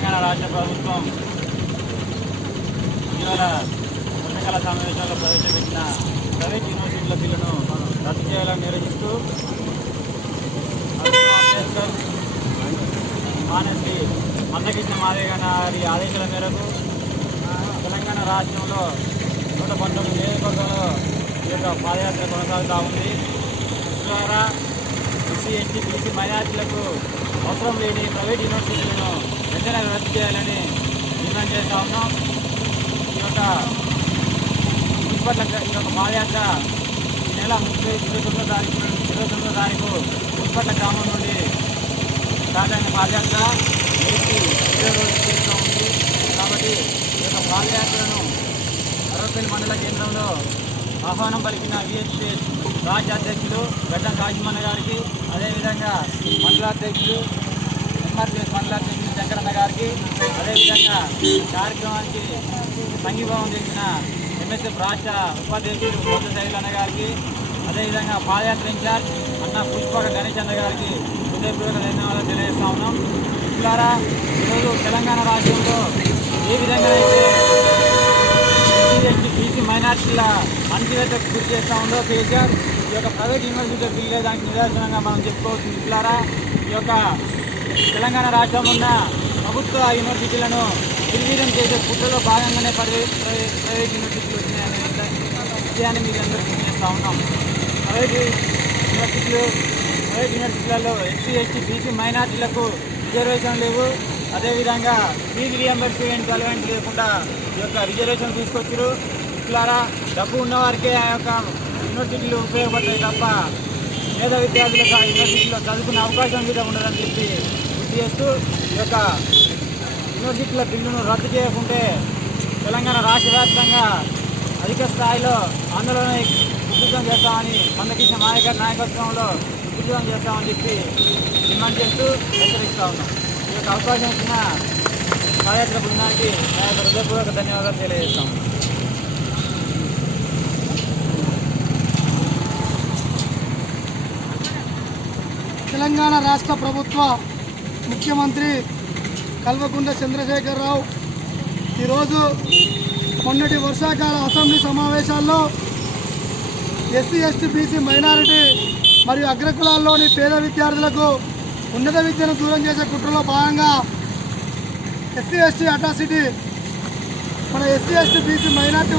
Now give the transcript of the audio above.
తెలంగాణ రాష్ట్ర ప్రభుత్వం ఇటీవల ఎన్నికల సమావేశంలో ప్రవేశపెట్టిన ప్రైవేట్ యూనివర్సిటీల బిల్లును రద్దు చేయాలని నిర్వహిస్తూ అంబేద్కర్ మానసి మందకృష్ణ మాదేవ గారి ఆదేశాల మేరకు తెలంగాణ రాష్ట్రంలో నూట పంతొమ్మిది నియోజకవర్గాల్లో ఈ యొక్క పాదయాత్ర కొనసాగుతూ ఉంది. ద్వారా ఎస్సీ ఎస్టీ బీసీ మైనార్టీలకు అవసరం లేని ప్రైవేట్ యూనివర్సిటీలను వెంటనే రద్దు చేయాలని డిమాండ్ చేస్తూ ఉన్నాం. ఈ యొక్క మున్సిపల్ ఈ యొక్క పాదయాత్ర ఈ నెల ముప్పై ఇరవై తొమ్మిదో తారీఖు ఇరవై తొమ్మిదో తారీఖు మున్సిపల్ గ్రామం నుండి సాధారణ పాదయాత్ర నేటికి ఇరవై రోజులు చేస్తూ ఉంది. కాబట్టి ఈ యొక్క పాదయాత్రను అరవై మండల కేంద్రంలో ఆహ్వానం పలికిన విహెచ్పిఎస్ రాజ్య అధ్యక్షులు గడ్డం కాశీమన్న గారికి అదేవిధంగా మండలాధ్యక్షులు ఎంఆర్పిఎస్ మండలాధ్యక్షులు శంకరన్న గారికి అదేవిధంగా కార్యక్రమానికి సంఘీభావం చేసిన ఎంఎస్ఎఫ్ రాష్ట్ర ఉపాధ్యక్షులు కొత్త శైలన్న గారికి అదేవిధంగా పాదయాత్ర ఇన్ఛార్జ్ అన్న పుష్పక గణేష్ అన్న గారికి హృదయపూర్వక ధన్యవాదాలు తెలియజేస్తా ఉన్నాం. ద్వారా ఈరోజు తెలంగాణ రాష్ట్రంలో ఏ విధంగా అయితే బీసీ మైనార్టీల అణచివేతకు గురి చేస్తూ ఉందో కేసీఆర్ యొక్క ప్రైవేట్ యూనివర్సిటీ బిల్లే దానికి నిదర్శనంగా మనం చెప్పుకోవచ్చు. మిత్రులారా ఈ యొక్క తెలంగాణ రాష్ట్రం ఉన్న ప్రభుత్వ యూనివర్సిటీలను నిర్వీర్యం చేసే కుట్రలో భాగంగానే ప్రైవేట్ ప్రైవేట్ ప్రైవేట్ యూనివర్సిటీలు వచ్చినాయనే విషయాన్ని మీకు అందరికీ చేస్తూ ఉన్నాం. ప్రైవేట్ యూనివర్సిటీలు ప్రైవేట్ యూనివర్సిటీలలో ఎస్సీ ఎస్టీ బీసీ మైనార్టీలకు రిజర్వేషన్ లేవు. అదేవిధంగా ఫీజు రియంబర్స్మెంట్ అలవెంట్ లేకుండా ఈ యొక్క రిజర్వేషన్ తీసుకొచ్చారు ఇట్లారా డబ్బు ఉన్నవారికే ఆ యొక్క యూనివర్సిటీలు ఉపయోగపడతాయి తప్ప పేద విద్యార్థులకు ఆ యూనివర్సిటీలో చదువుకునే అవకాశం కూడా ఉండదని చెప్పి గుర్తు చేస్తూ ఈ యొక్క యూనివర్సిటీల బిల్లును రద్దు చేయకుంటే తెలంగాణ రాష్ట్ర వ్యాప్తంగా అధిక స్థాయిలో ఆందోళన ఉధృతం చేస్తామని మందకృష్ణ మాయగారి నాయకత్వంలో ఉధృతం చేస్తామని చెప్పి డిమాండ్ చేస్తూ హెచ్చరిస్తా ఉన్నాం. ఈ యొక్క అవకాశం ఇచ్చిన పాదయాత్ర బృందానికి నా యొక్క హృదయపూర్వక ధన్యవాదాలు తెలియజేస్తాం తెలంగాణ రాష్ట్ర ప్రభుత్వ ముఖ్యమంత్రి కల్వకుంట్ల చంద్రశేఖరరావు. ఈరోజు మొన్నటి వర్షాకాల అసెంబ్లీ సమావేశాల్లో ఎస్సీ ఎస్టీ బీసీ మైనారిటీ మరియు అగ్రకులాల్లోని పేద విద్యార్థులకు ఉన్నత విద్యను దూరం చేసే కుట్రలో భాగంగా ఎస్సీ ఎస్టీ అట్రాసిటీ మన ఎస్సీ ఎస్టీ బీసీ మైనార్టీ